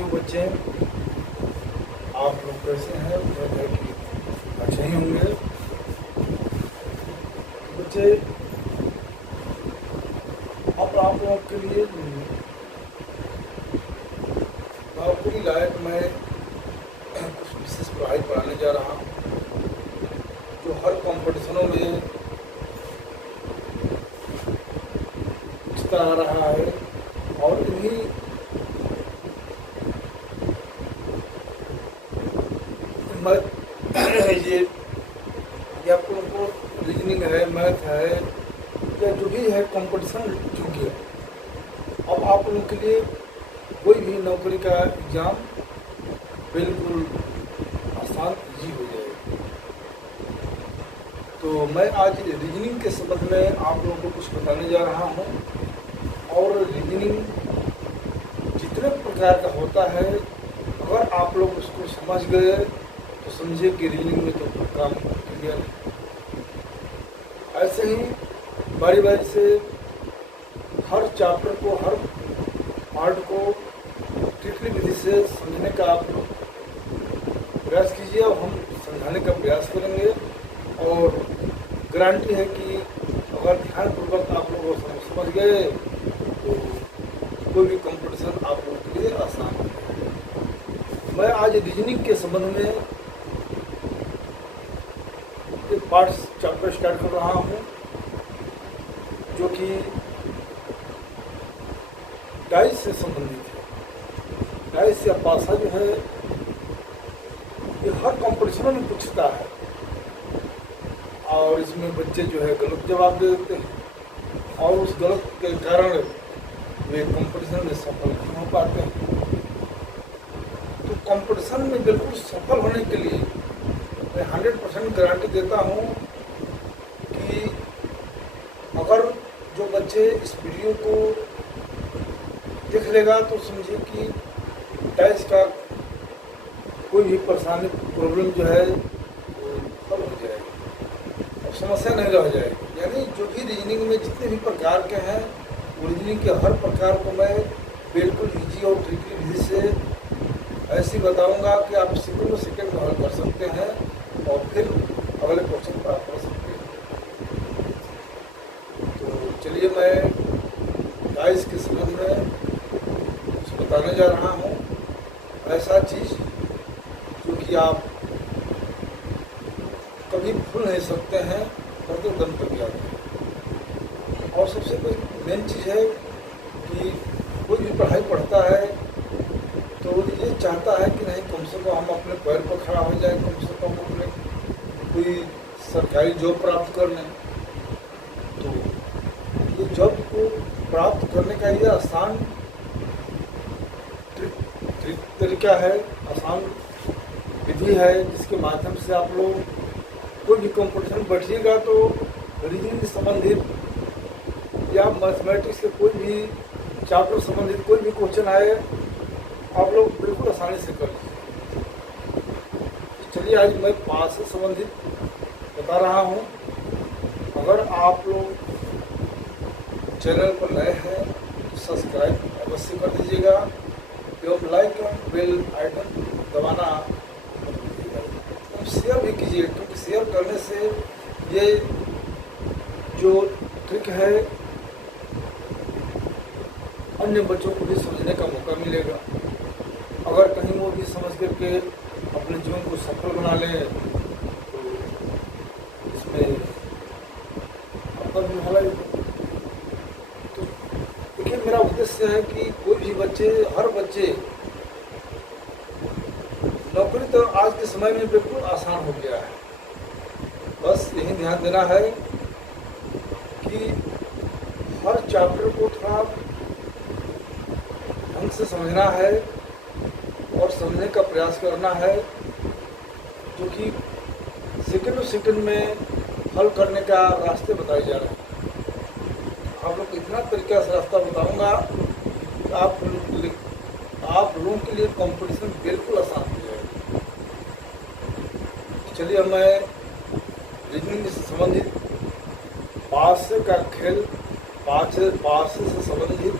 साथियों, बच्चे आप लोग कैसे हैं? उम्मीद है कि अच्छे ही होंगे। बच्चे, अब आप लोगों के लिए नौकरी लायक मैं कुछ विशेष पढ़ाई पढ़ाने जा रहा हूँ, जो हर कॉम्पिटिशनों में पूछता आ रहा है। और इन्हीं ये आप लोगों को रीजनिंग है, मैथ है, या जो भी है कॉम्पिटिशन जो किया, अब आप लोगों के लिए कोई भी नौकरी का एग्ज़ाम बिल्कुल आसान ईजी हो जाएगा। तो मैं आज रीजनिंग के संबंध में आप लोगों को कुछ बताने जा रहा हूँ। और रीजनिंग जितने प्रकार का होता है, अगर आप लोग उसको समझ गए तो समझिए कि रीजनिंग में तो काम क्लियर है। ऐसे ही बारी बारी से हर चैप्टर को, हर पार्ट को ट्रिकली विधि से समझने का आप लोग प्रयास कीजिए, और हम समझाने का प्रयास करेंगे। और गारंटी है कि अगर ध्यानपूर्वक आप लोग समझ गए तो कोई भी कंपटीशन आप लोगों के लिए आसान है। मैं आज रीजनिंग के संबंध में एक पार्ट चैप्टर स्टार्ट कर रहा हूँ, जो कि डाइस से संबंधित है। डाइस या पासा जो है, ये हर कंपटीशनों में पूछता है, और इसमें बच्चे जो है गलत जवाब दे देते हैं, और उस गलत के कारण वे कंपटीशन में सफल नहीं हो पाते हैं। तो कंपटीशन में बिल्कुल सफल होने के लिए मैं 100% गारंटी देता हूँ कि अगर जो बच्चे इस वीडियो को देख लेगा तो समझिए कि डाइस का कोई भी परेशानी, प्रॉब्लम जो है वो हल हो जाएगी और समस्या नहीं रह जाएगी। यानी जो भी रीजनिंग में जितने भी प्रकार के हैं, वो रीजनिंग के हर प्रकार को मैं बिल्कुल ईजी और ट्रिकी विधि से ऐसे बताऊंगा कि आप सेकंड सेकंड में हल कर सकते हैं और फिर अगले क्वेश्चन पर आप पढ़ सकते हैं। तो चलिए, मैं डाइस के संबंध में कुछ बताने जा रहा हूँ, ऐसा चीज़ जो कि आप कभी भूल नहीं सकते हैं, करते दम तक याद है। और सबसे मेन चीज़ है कि कोई भी पढ़ाई पढ़ता है तो ये चाहता है कि नहीं, कम से कम हम अपने पैर पर खड़ा हो जाए, कम से कम अपने कोई सरकारी जॉब प्राप्त कर लें। तो ये जॉब को प्राप्त करने का ये आसान तरीका है, आसान विधि है, जिसके माध्यम से आप लोग कोई भी कंपटीशन बैठिएगा तो रीजनिंग से संबंधित या मैथमेटिक्स के कोई भी चैप्टर संबंधित कोई भी क्वेश्चन आए, आप लोग बिल्कुल आसानी से कर लीजिए। चलिए, आज मैं पास से संबंधित बता रहा हूँ। अगर आप लोग चैनल पर नए हैं तो सब्सक्राइब अवश्य कर दीजिएगा, एवं लाइक एवं बेल आइकन दबाना मत भूलिएगा। और शेयर भी कीजिए, क्योंकि शेयर करने से ये जो ट्रिक है अन्य बच्चों को भी समझने का मौका मिलेगा। अगर कहीं वो भी समझ करके अपने जीवन को सफल बना लें तो इसमें आपका भी भला ही। तो देखिए, मेरा उद्देश्य है कि कोई भी बच्चे, हर बच्चे, नौकरी तो आज के समय में बिल्कुल आसान हो गया है। बस यही ध्यान देना है कि हर चैप्टर को थोड़ा ढंग से समझना है और समझने का प्रयास करना है, जो कि सेकंड सेकंड में हल करने का रास्ते बताए जा रहे हैं। आप लोग को इतना तरीका से रास्ता बताऊंगा कि आप लोगों के लिए कंपटीशन बिल्कुल आसान हो जाएगा। चलिए, मैं रीजनिंग से संबंधित पासे का खेल, पासे से संबंधित,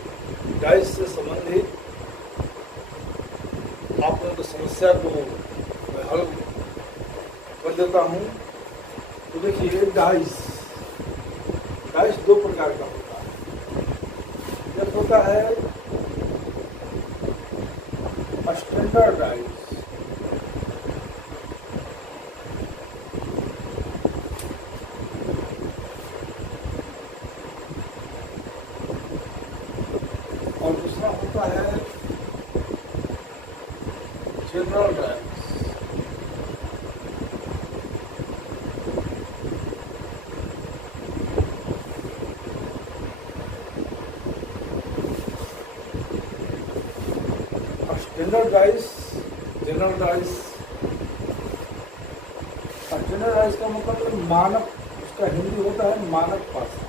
डाइस से संबंधित आप लोगों की समस्या को मैं हल कर देता हूँ। तो देखिए, डाइस दो प्रकार का होता है। एक होता है स्टैंडर्ड डाइस, और दूसरा होता है general dice. Standard dice, general dice. Standard dice का मतलब मानक, उसका हिंदी होता है मानक पासा।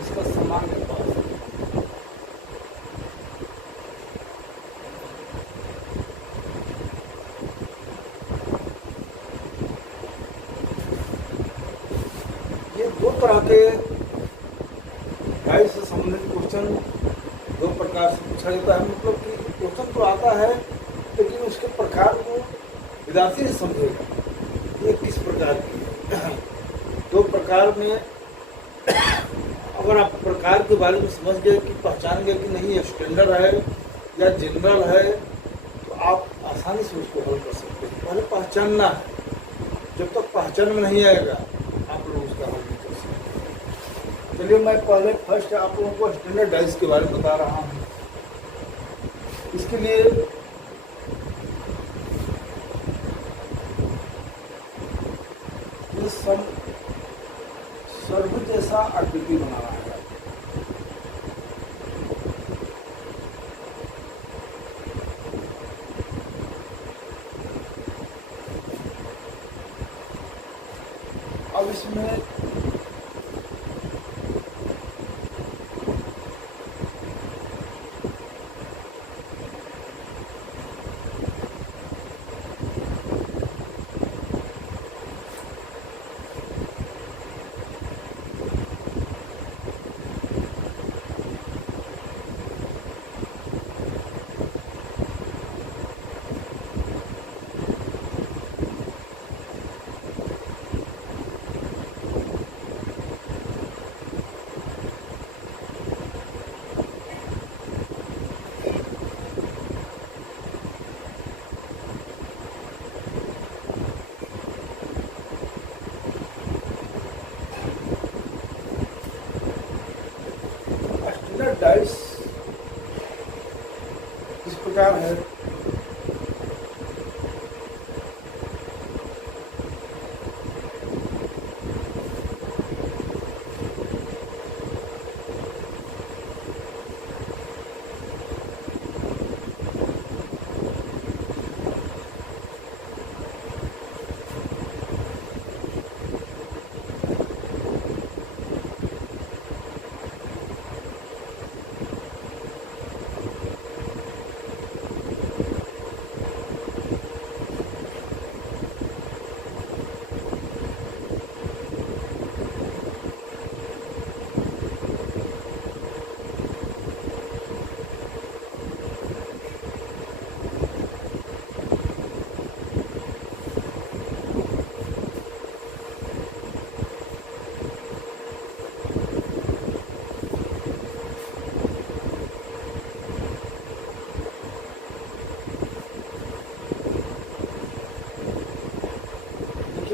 इसका सामान्य पासा। ये दो तरह के डाइस से संबंधित क्वेश्चन दो प्रकार से पूछा जाता है। मतलब कि क्वेश्चन तो आता है, लेकिन उसके प्रकार को विद्यार्थी से समझेगा ये किस प्रकार की है। दो प्रकार में अगर आप प्रकार के बारे में समझ गए कि पहचान गए कि नहीं ये स्टैंडर्ड है या जनरल है, तो आप आसानी से उसको हल कर सकते हैं। पहले पहचानना है, जब तक पहचान में नहीं आएगा आप लोग उसका हल नहीं कर सकते। चलिए, मैं पहले फर्स्ट आप लोगों को स्टैंडर्ड डाइस के बारे में बता रहा हूँ। इसके लिए ये सर्व जैसा आकृति बनाना है। अब इसमें डाइस इस प्रकार है।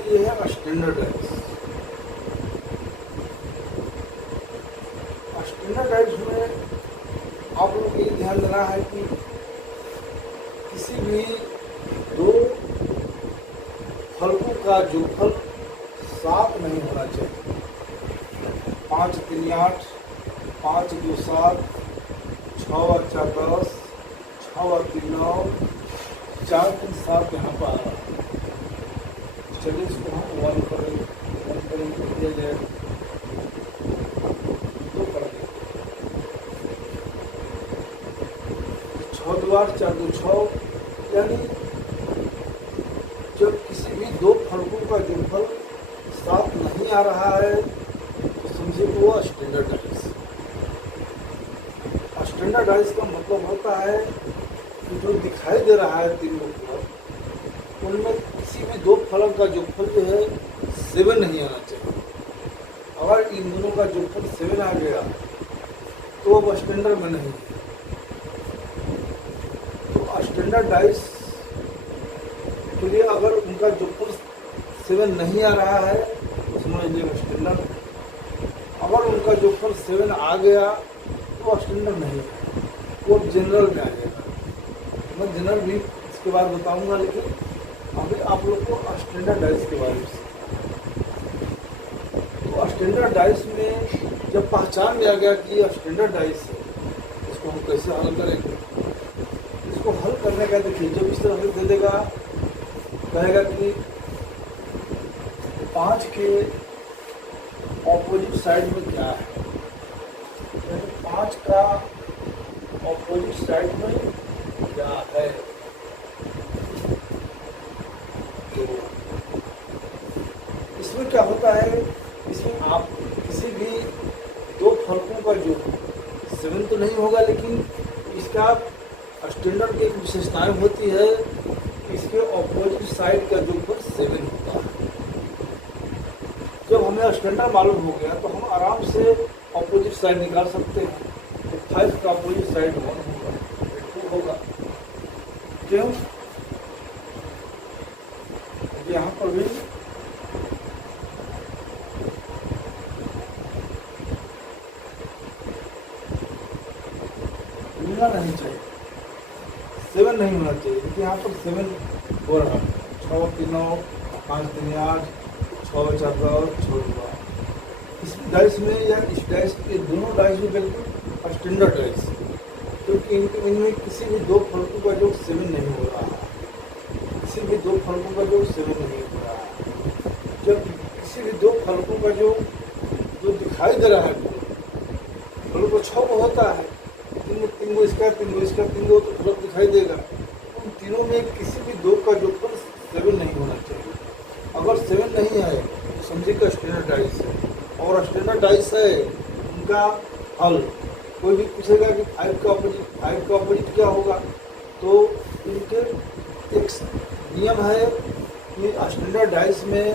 ये है स्टैंडर्ड डाइस। स्टैंडर्ड डाइस में आप लोगों को ये ध्यान देना है कि किसी भी दो फलकों का जोड़फल 7 नहीं होना चाहिए। 5 3 8, 5 2 7, 6 और 4 10, 6 और 3 9, 4 3 7 यहाँ पर आ रहा है। चलिए इसको हम 1 करेंगे, दिया जाए 2 करेंगे। 6 2 8 4 2 6, यानी जब दो फलकों का जोड़फल साथ नहीं आ रहा है तो समझिए कि वो स्टैंडर्डाइज। स्टैंडर्डाइज का मतलब होता है कि जो दिखाई दे रहा है तीनों फलक, उनमें किसी भी दो फलक का जोड़फल जो है 7 नहीं आना चाहिए। अगर इन दोनों का जोड़फल 7 आ गया तो वो स्टैंडर्ड में नहीं है। तो स्टैंडर्डाइज के लिए अगर उनका जोड़फल 7 नहीं आ रहा है तो समझ लीजिएगा स्टैंडर्ड। अगर उनका जोड़फल 7 आ गया तो स्टैंडर्ड नहीं है, वो जनरल में आ जाएगा। मैं जनरल भी इसके बाद बताऊंगा, लेकिन अभी आप लोग को स्टैंडर्डाइज के बारे में। तो स्टैंडर्डाइज में जब पहचान में आ गया कि ये स्टैंडर्डाइज है, इसको हम कैसे हल करेंगे। इसको हल करने का देखिए, जब इस तरह से दे देगा, कहेगा कि 5 के ऑपोजिट साइड में क्या है, 5 का ऑपोजिट साइड में क्या है। तो इसमें क्या होता है, इसमें आप किसी भी दो फलकों का जो 7 तो नहीं होगा, लेकिन इसका स्टैंडर्ड की एक विशेषताएं होती है, इसके ऑपोजिट साइड का जोड़फल 7 होता है। जब हमें स्टैंडर्ड मालूम हो गया तो हम आराम से ऑपोजिट साइड निकाल सकते हैं। तो 5 का ऑपोजिट साइड 1 होगा, 2 होगा। क्यों? यहाँ पर भी मिलना नहीं चाहिए, 7 नहीं होना चाहिए, क्योंकि यहाँ पर 7 हो रहा है। 6 3 9 5 3 8 6 4 6। इस डाइस में या इस डाइस के दोनों डाइस में बिल्कुल स्टैंडर्ड डाइस, क्योंकि इनमें किसी भी दो फलकों का जो 7 नहीं हो रहा है, किसी भी दो फलकों का जो 7 नहीं हो रहा है। जब किसी भी दो फलकों का जो दिखाई दे रहा है, फलक को 6 होता है, तीन गो इसका 3 गो तो फलक दिखाई देगा। उन तीनों में किसी भी दो का जोड़फल 7 नहीं होना चाहिए। अगर 7 नहीं है तो समझिएगा स्टैंडर्डाइज है। और स्टैंडर्डाइज है उनका हल। कोई भी पूछेगा कि 5 का ऑपोजिट क्या होगा, तो इनके एक नियम है कि स्टैंडर्डाइज में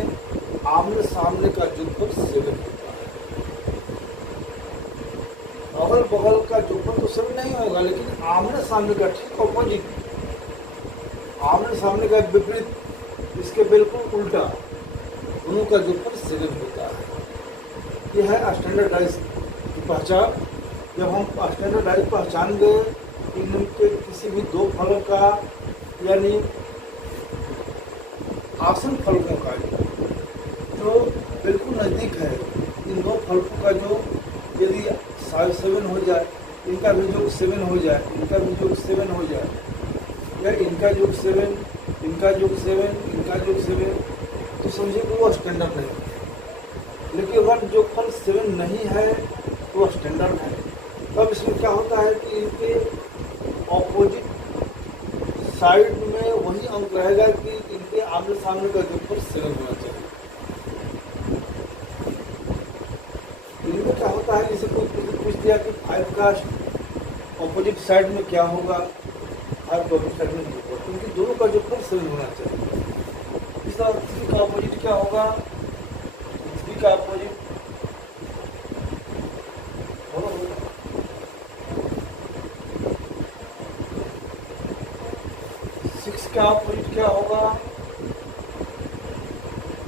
आमने सामने का जोड़फल 7 होता है। अगल बगल का जोड़फल तो 7 नहीं होगा, लेकिन आमने सामने का ठीक ऑपोजिट, आमने सामने का विपरीत, इसके बिल्कुल उल्टा दोनों का जोड़फल 7 होता है। यह है स्टैंडर्डाइज की पहचान। जब हम स्टैंडर्डाइज पहचान गए इनके किसी भी दो फलों का, यानी आसन फलकों का जो बिल्कुल नज़दीक है, इन दो फलकों का जो यदि 7 हो जाए, इनका भी जो 7 हो जाए, इनका भी जो 7 हो जाए, या इनका जो 7, इनका जो 7, इनका जो 7, तो समझिए कि वो स्टैंडर्ड नहीं है। लेकिन अगर जो फल 7 नहीं है तो वो स्टैंडर्ड है। तब इसमें क्या होता है कि इनके ऑपोजिट साइड में वही अंक रहेगा कि इनके आमने सामने का जोड़फल 7 होना चाहिए। इनमें क्या होता है, जैसे कोई पूछ दिया कि 5 का ऑपोजिट साइड में क्या होगा, 5 का ऑपोजिट साइड में नहीं होगा, क्योंकि दोनों का जोड़फल 7 होना चाहिए। इस तरह 3 का ऑपोजिट क्या होगा, 3 का ऑपोजिट 6 का ऑपोजिट क्या होगा,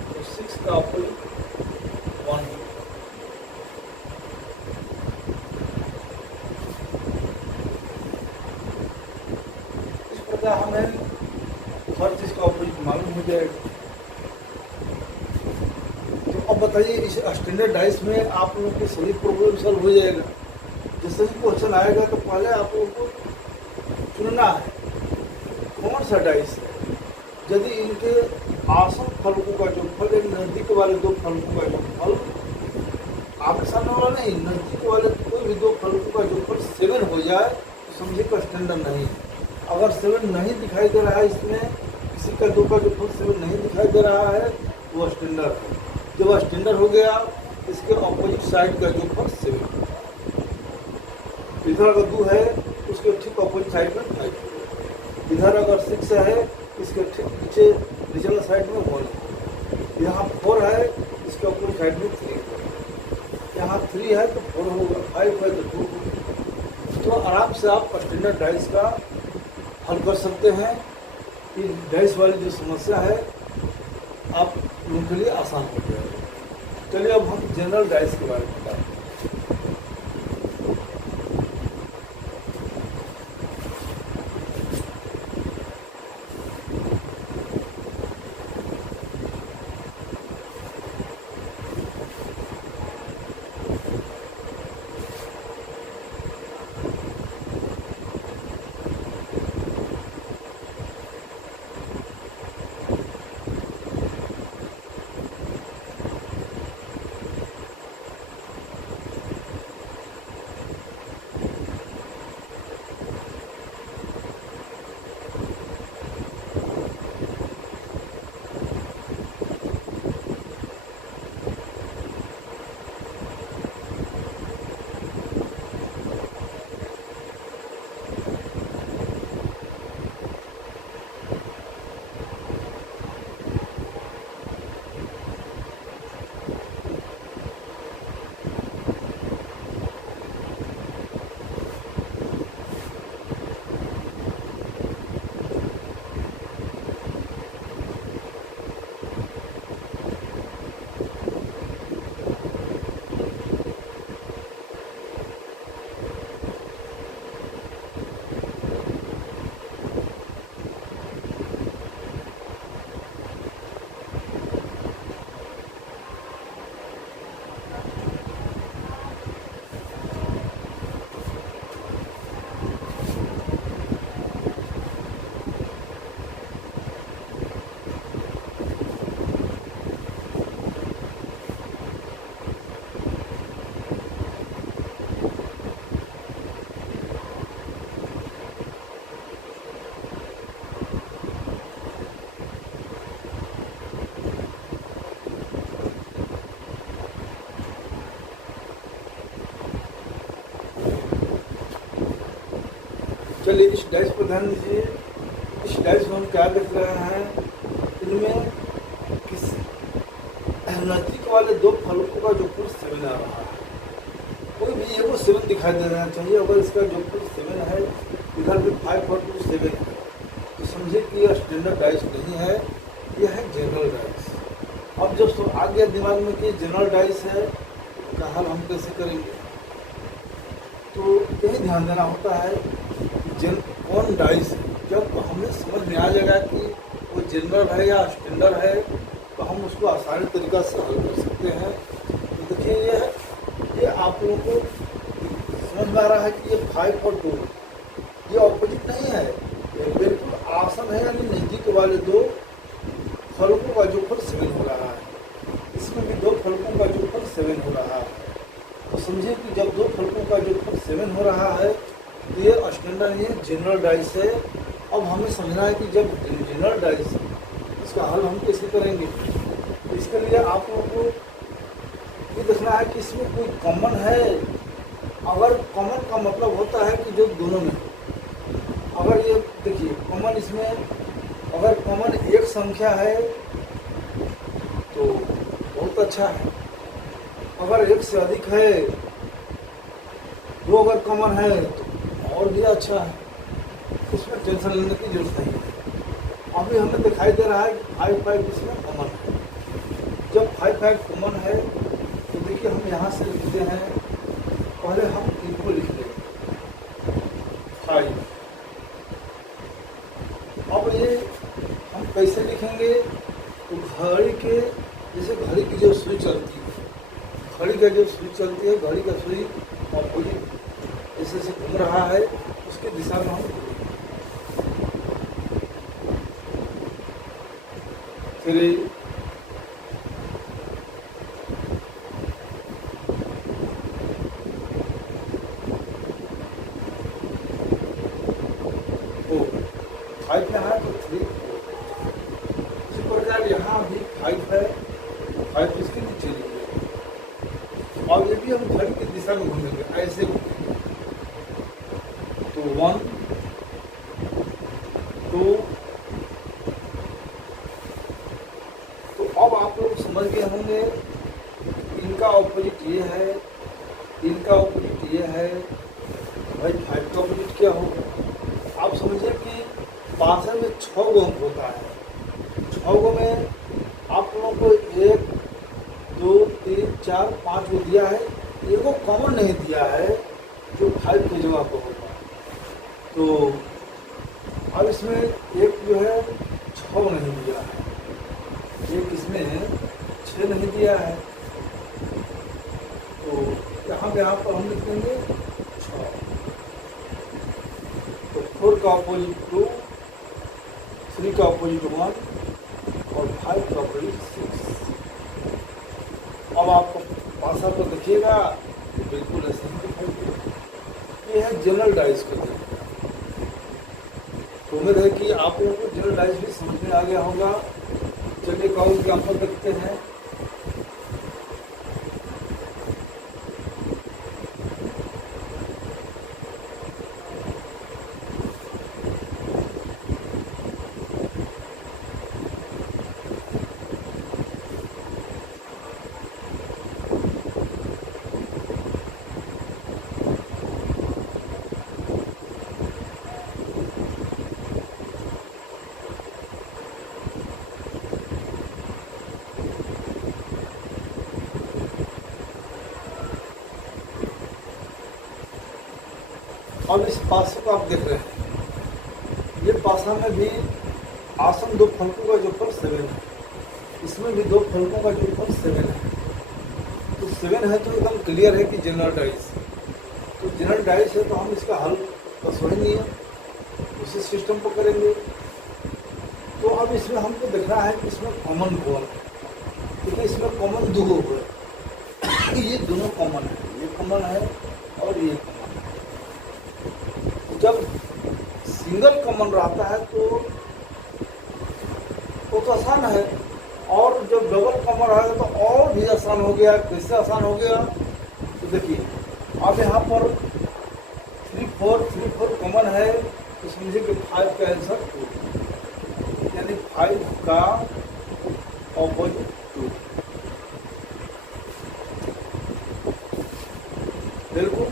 तो 6 का ऑपोजिट 1। इस प्रकार हमें हर चीज का ऑपोजिट मालूम हो जाएगा। तो अब बताइए, इस स्टैंडर्डाइज में आप लोगों के सभी प्रॉब्लम सॉल्व हो जाएगा। जैसे ही क्वेश्चन आएगा तो पहले आप लोगों को चुनना है कौन सा डाइस है। यदि इनके आसन फलकों का जो फल, नज़दीक वाले दो फलकों का जो फल, आमने सामने वाला नहीं, नज़दीक वाले कोई भी दो फलकों का जो फल 7 हो जाए तो समझिए का स्टैंडर्ड नहीं। अगर 7 नहीं दिखाई दे रहा है इसमें किसी का 2 का जो फुल 7 नहीं दिखाई दे रहा है वो स्टैंडर्ड है। जब स्टैंडर्ड हो गया, इसके ऑपोजिट साइड का जो फुल 7, इधर अगर 2 है उसके ठीक ऑपोजिट साइड में 5, इधर अगर 6 है इसके ठीक नीचे निचला साइड में 1, यहाँ 4 है इसके ऑपोजिट साइड में 3, यहाँ 3 है तो 4 होगा, 5 है तो 2 होगा। तो आराम से आप स्टैंडर्ड डाइस का हल कर सकते हैं। ये डाइस वाली जो समस्या है आप लोगों के लिए आसान हो जाएगा। चलिए अब हम जनरल डाइस के बारे में बताएं। चलिए इस डाइस पर ध्यान दीजिए। इस डाइस में हम क्या देख रहे हैं, इनमें किसी नजदीक वाले 2 फलकों का जो कुल 7 आ रहा है, कोई भी एगो 7 दिखाई दे देना चाहिए। अगर इसका जो कुल 7 है, इधर भी 5 और 2 7 है, तो समझिए कि यह स्टैंडर्ड डाइस नहीं है, यह है जनरल डाइस। अब जब आ गया दिमाग में कि जनरल डाइस है, का हल हम कैसे करेंगे, तो यही ध्यान देना होता है कौन डाइस है। जब हमें समझ में आ जाएगा कि वो जनरल है या स्टैंडर्ड है, तो हम उसको आसानी तरीका से हल कर सकते हैं। तो देखिए ये आप लोगों को समझ में आ रहा है कि ये 5 और 2 ये ऑपोजिट नहीं है, ये बिल्कुल आसन है, यानी नज़दीक वाले 2 फलकों का जो फल 7 हो रहा है। इसमें भी 2 फलकों का जो फल 7 हो रहा है। तो समझिए कि जब 2 फलकों का जो फल 7 हो रहा है, तो ये स्टैंडर्ड ये जनरल डाइस है। अब हमें समझना है कि जब जनरल डाइस है, इसका हल हम कैसे करेंगे। तो इसके लिए आप लोगों को ये देखना है कि इसमें कोई कॉमन है। अगर कॉमन का मतलब होता है कि जो दोनों में, अगर ये देखिए कॉमन, इसमें अगर कॉमन एक संख्या है तो बहुत अच्छा है। अगर एक से अधिक है, 2 अगर कॉमन है तो और भी अच्छा है, उसमें टेंशन लेने की जरूरत नहीं है। अभी हमें दिखाई दे रहा है कि 5 इसमें कॉमन है। जब 5 कॉमन है तो देखिए हम यहाँ से लिखते हैं, पहले हम इनको लिख लेंगे 5। अब ये हम कैसे लिखेंगे, तो घड़ी के, जैसे घड़ी की जो सुई चलती है, घड़ी का जो सुई चलती है, घड़ी का सुई ऑपोजिट जैसे से घूम रहा है, उसकी दिशा में हम फिर तो 5 में है तो 3 दिशा में घूमेंगे, ऐसे घूमेंगे। तो 1 2, तो अब आप लोग समझ गए होंगे इनका ऑपोजिट ये है, इनका ऑपोजिट ये है। भाई 5 का ऑपोजिट क्या होगा? आप समझिए कि पासर में 6 गो अंक होता है। 6 गो में आप लोगों को 1 2 3 4 5 को दिया है, एगो कॉमन नहीं दिया है जो 5 के जवाब को होगा। तो अब इसमें एक जो है 6 नहीं दिया है, एक इसमें 6 नहीं दिया है, तो यहाँ पर हम लिखेंगे 6। तो 4 का अपोजिट 2, 3 का अपोजिट 1 और 5 का अपोजिट 6। अब आपको भाषा को देखिएगा तो बिल्कुल ऐसे ही दिखाई देगा। ये है जनरल डाइस का तरीका। तो उम्मीद है कि आप लोगों को जनरल डाइस भी समझ में आ गया होगा। चलिए एक और एग्जाम्पल देखते हैं। अब इस पासा को आप देख रहे हैं, ये पासा में भी आसन 2 फलकों का जोड़फल 7 है, इसमें भी 2 फलकों का जोड़फल 7 है। तो 7 है तो एकदम क्लियर है कि जनरल डाइस। तो जनरल डाइस है तो हम इसका हल बस वही नहीं है, उसी सिस्टम पर करेंगे। तो अब इसमें हमको देखना है कि इसमें कॉमन कौन है, क्योंकि इसमें कॉमन 2 हुए, ये दोनों कॉमन है, ये कॉमन है और ये कॉमन है। जब सिंगल कॉमन रहता है तो आसान है, और जब डबल कॉमन रहेगा तो और भी आसान हो गया। कैसे आसान हो गया? तो देखिए अब यहाँ पर 3 4 कॉमन है, तो समझिए कि 5 का आंसर 2, यानी 5 का ऑपोजिट 2। बिल्कुल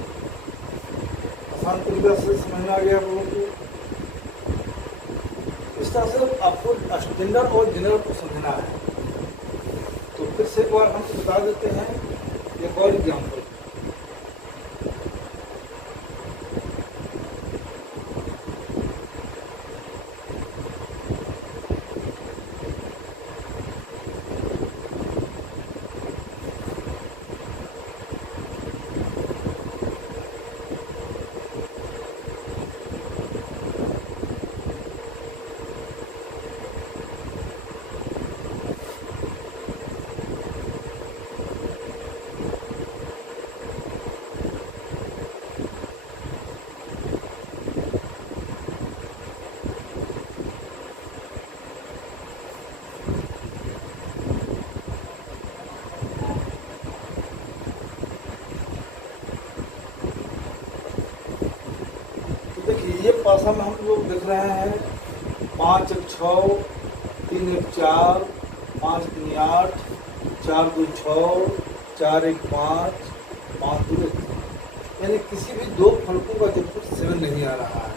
आसान तरीके से समझ में आ गया आप लोगों को। इस तरह से आपको स्टैंडर्ड और जनरल को समझना है। तो फिर से एक बार हम बता देते हैं एक और एग्जाम्पल। ये पासा में हम लोग देख रहे हैं 5 1 6, 3 1 4, 5 3 8, 4 2 6, 4 1 5, 5 2 1। यानी किसी भी 2 फलकों का जोड़फल 7 नहीं आ रहा है।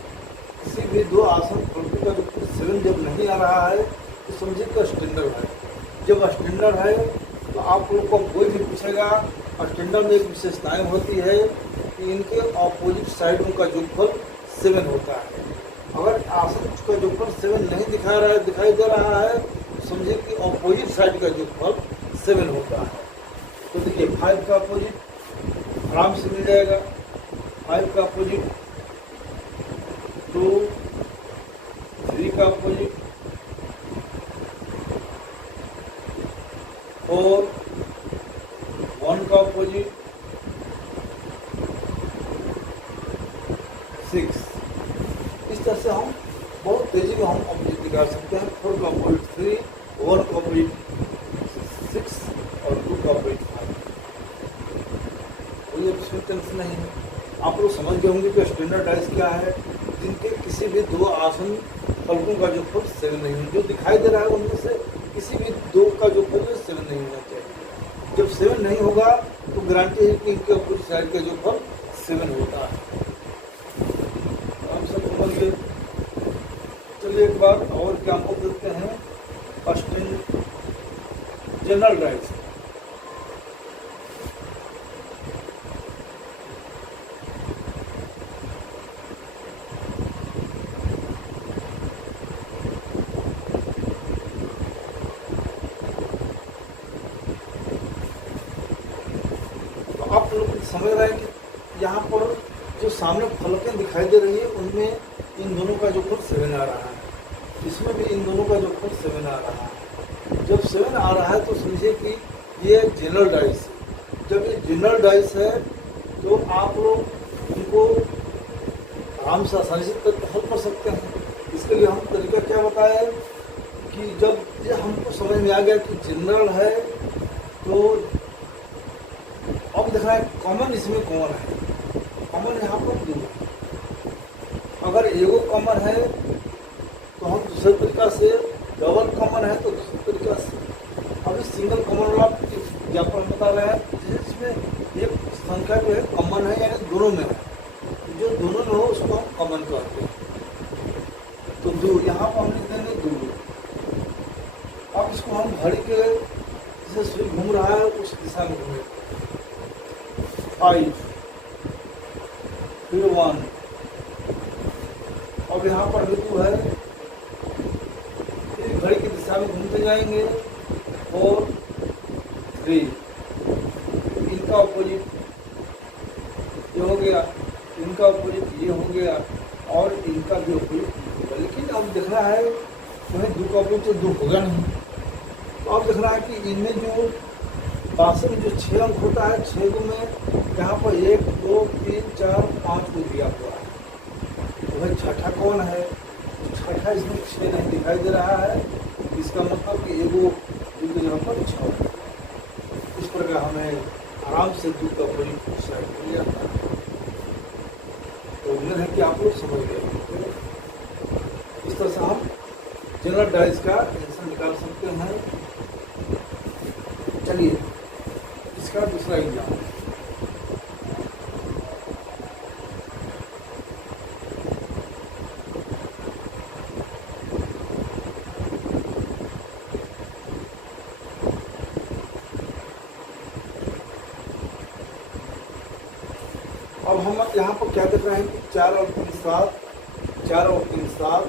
किसी भी 2 आसन फलकों का जोड़फल 7 जब नहीं आ रहा है तो समझिए कि स्टैंडर्ड है। जब स्टैंडर्ड है तो आप लोगों को कोई भी पूछेगा, स्टैंडर्ड में एक विशेषताएँ होती है कि इनके ऑपोजिट साइडों का जोड़फल 7 होता है। अगर आसन का जोड़फल 7 नहीं दिखाई दे रहा है तो समझिए कि ऑपोजिट साइड का जोड़फल 7 होता है। तो देखिए 5 का अपोजिट आराम से मिल जाएगा। 5 का अपोजिट 2, 3 का अपोजिट 4, 1 का अपोजिट 6। इस तरह से हम बहुत तेजी में हम अपोजिट निकाल सकते हैं। 4 का अपोजिट 3, 1 का अपोजिट 6 और 2 का अपोजिट 5। कोई अब इसमें टेंशन नहीं है। आप लोग समझ गए होंगे कि स्टैंडर्ड डाइस क्या है, जिनके किसी भी दो आसन फलकों का जो फल 7 नहीं होना, जो दिखाई दे रहा है उनमें से किसी भी दो का जो फल 7 नहीं होना चाहिए। जब 7 नहीं होगा तो गारंटी है कि इनके अपोजिट साइड का जो फल 7 होता है। हम सब समझ गए। चलिए एक बार और एग्जाम्पल देखते हैं जनरल डाइस। आप लोग समझ रहे हैं कि यहाँ पर जो सामने फलकें दिखाई दे रही है उनमें इन दोनों का जो फल 7 आ रहा है, इसमें भी इन दोनों का जो फल 7 आ रहा है। जब 7 आ रहा है तो समझिए कि ये जनरल डाइस है। जब ये जनरल डाइस है तो आप लोग उनको आराम से आसानी से हल कर सकते हैं। इसके लिए हम तरीका क्या बताया कि जब ये हमको समझ में आ गया कि जनरल है तो अब देखना है कॉमन इसमें कौन है। कॉमन यहाँ पर 2 है। अगर एगो कॉमन है तो हम दूसरे तरीका से, डबल कॉमन है तो दूसरे तरीका से। अभी सिंगल कॉमन वाला एग्जाम्पल बता रहे हैं जिसमें एक संख्या जो है कॉमन है, यानी दोनों में है। जो दोनों में हो उसको हम कॉमन कहते हैं। तो 2 यहाँ पर हम लिख देंगे 2। अब इसको हम घड़ी के जैसे सुई घूम रहा है उस दिशा में घूमेंगे। 5 फिर 1। अब यहाँ पर भी 2 है, फिर घड़ी की दिशा में घूमते जाएंगे। 4 3 इनका अपोजिट ये हो गया, इनका अपोजिट ये हो गया और इनका भी अपोजिट होगा। लेकिन अब देखना है तुम्हें 2 का अपोजिट तो 2 होगा नहीं। तो अब देखना है कि इनमें जो पासे में जो 6 अंक होता है, 6 में यहाँ पर 1 2 3 4 5 को दिया हुआ है। तो भाई छठा कौन है? छठा इसमें 6 नहीं दिखाई दे रहा है। इसका मतलब कि एगो इनके जगह पर 6 है। इस प्रकार हमें आराम से 2 का अपोजिट साइड मिल जाता है। तो उम्मीद है कि आप लोग समझ गए। इस तरह से हम जनरल डाइस का आंसर निकाल सकते हैं। चलिए इसका दूसरा एग्जाम। अब हम यहाँ पर क्या देख रहे हैं कि 4 और 3 7, 4 और 3 7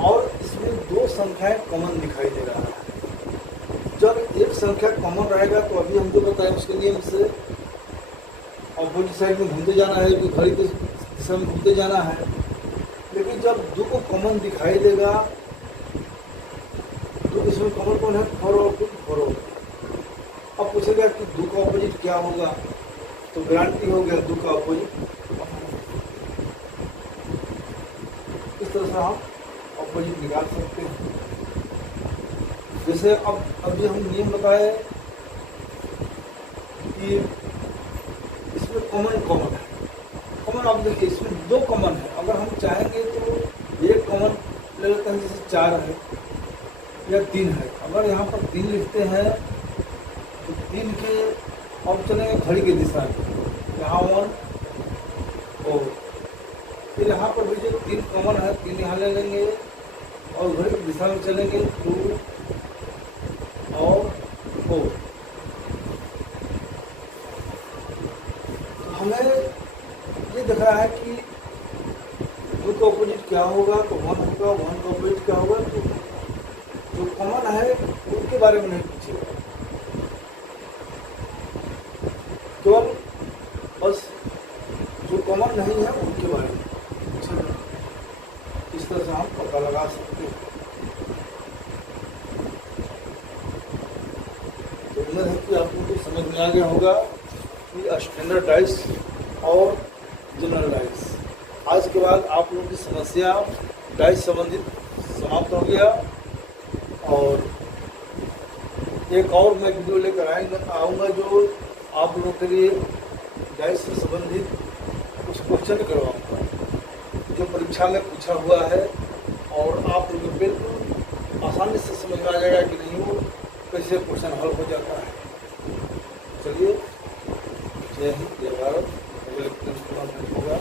और इसमें 2 संख्याएं कॉमन दिखाई दे रहा है। जब एक संख्या कॉमन रहेगा तो अभी हम जो बताएं उसके नियम से अपोजिट साइड में घूमते जाना है, कि घड़ी के दिशा में घूमते जाना है। लेकिन जब 2 को कॉमन दिखाई देगा तो इसमें कॉमन कौन है? 4 और 2 4 और 2। अब पूछेगा कि 2 का अपोजिट क्या होगा, तो गारंटी हो गया 2 का अपोजिट। इस तरह से हम अपोजिट निकाल सकते हैं। जैसे अब अभी हम नियम बताए कि इसमें कॉमन है। कॉमन अब देखिए इसमें 2 कॉमन है। अगर हम चाहेंगे तो एक कॉमन ले लेते हैं, जैसे 4 है या 3 है। अगर यहाँ पर 3 लिखते हैं तो 3 के अब चलेंगे घड़ी की दिशा में, यहाँ 1 और फिर यहाँ पर भी जो 3 कॉमन है 3 यहाँ ले लेंगे और घड़ी की दिशा में चलेंगे 2 और 4। तो हमें ये दिख रहा है कि 2 का ऑपोजिट क्या होगा, तो 1 होगा। 1 का ऑपोजिट क्या होगा, तो जो कॉमन है उनके बारे में नहीं पूछेगा, केवल बस जो कॉमन नहीं है उनके बारे में पूछेगा। इस तरह से हम पता लगा सकते हैं। तो उम्मीद है कि आपको तो समझ में आ गया होगा कि स्टैंडर्ड डाइस और जनरल डाइस। आज के बाद आप लोगों की समस्या डाइस संबंधित समाप्त हो गया। और एक और मैं वीडियो लेकर आऊँगा जो आप लोगों के लिए गैस से संबंधित कुछ क्वेश्चन करवाऊंगा जो परीक्षा में पूछा हुआ है, और आप लोग बिल्कुल आसानी से समझ में आ जाएगा कि नहीं वो कैसे क्वेश्चन हल हो जाता है। चलिए, जय हिंद, जय भारत। अगले होगा।